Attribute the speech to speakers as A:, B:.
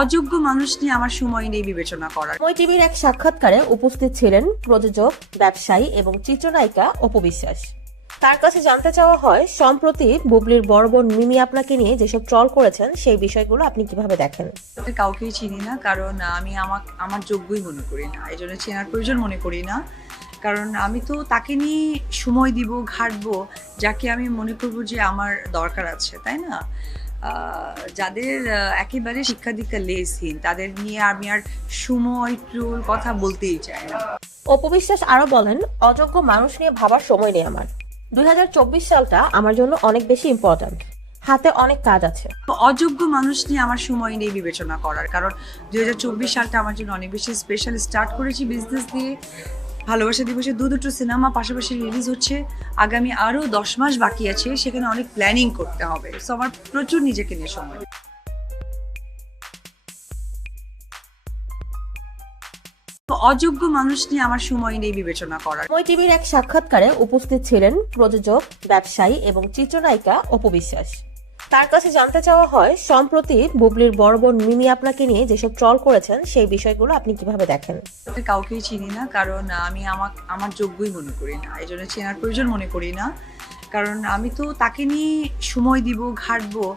A: অযোগ্য মানুষ নিয়ে আমার সময় নেই বিবেচনা করার।
B: মই টিভির এক সাক্ষাৎকারে উপস্থিত ছিলেন প্রযোজক ব্যবসায়ী এবং চিত্রনায়িকা অপবিশ্বাস তার কাছে জানতে চাওয়া হয় সম্প্রতি বুবলির বড় বোন মিমি আপনাকে নিয়ে যেসব ট্রল করেছেন সেই বিষয়গুলো আপনি কীভাবে দেখেন?
A: কাউকেই চিনি না কারণ আমি আমার আমার যোগ্যই মনে করি না। এই জন্য চেনার প্রয়োজন মনে করি না। কারণ আমি তো তাকে নিয়ে সময় দিব ঘাটবো যাকে আমি মনে করব যে আমার দরকার আছে তাই না? যাদের একেবারে শিক্ষা দীক্ষা লেসহীন তাদের নিয়ে আমি আর সময় ট্রোল কথা বলতেই চাই না।
B: অপবিশ্বাস আরও বলেন অযোগ্য মানুষ নিয়ে ভাবার সময় নেই আমার। দুই হাজার চব্বিশ সালটা আমার জন্য অনেক বেশি ইম্পর্ট্যান্ট হাতে অনেক কাজ আছে।
A: অযোগ্য মানুষ নিয়ে আমার সময় নেই বিবেচনা করার কারণ দুই হাজার চব্বিশ সালটা আমার জন্য অনেক বেশি স্পেশাল স্টার্ট করেছি বিজনেস দিয়ে ভালোবাসা দিবসে দু দুটো সিনেমা পাশাপাশি রিলিজ হচ্ছে। আগামী আরও দশ মাস বাকি আছে, সেখানে অনেক প্ল্যানিং করতে হবে। সো আমার প্রচুর নিজেকে নিয়ে সময়। অযোগ্য মানুষ নিয়ে আমার সময় নেই বিবেচনা করার।
B: মই টিভির এক সাক্ষাৎকারে উপস্থিত ছিলেন প্রযোজক, ব্যবসায়ী এবং চিত্রনায়িকা অপবিশ্বাস তার কাছে জানতে চাওয়া হয়, সম্প্রতি বুবলির বড় বোন মিমি আপনাকে নিয়ে যেসব ট্রল করেছেন, সেই বিষয়গুলো আপনি কীভাবে দেখেন?
A: কাউকেই চিনি না, কারণ আমি আমার আমার যোগ্যই মনে করি না। এই জন্য চেনার প্রয়োজন মনে করি না। কারণ আমি তো তাকে নিয়ে সময় দিব, ঘাটবো।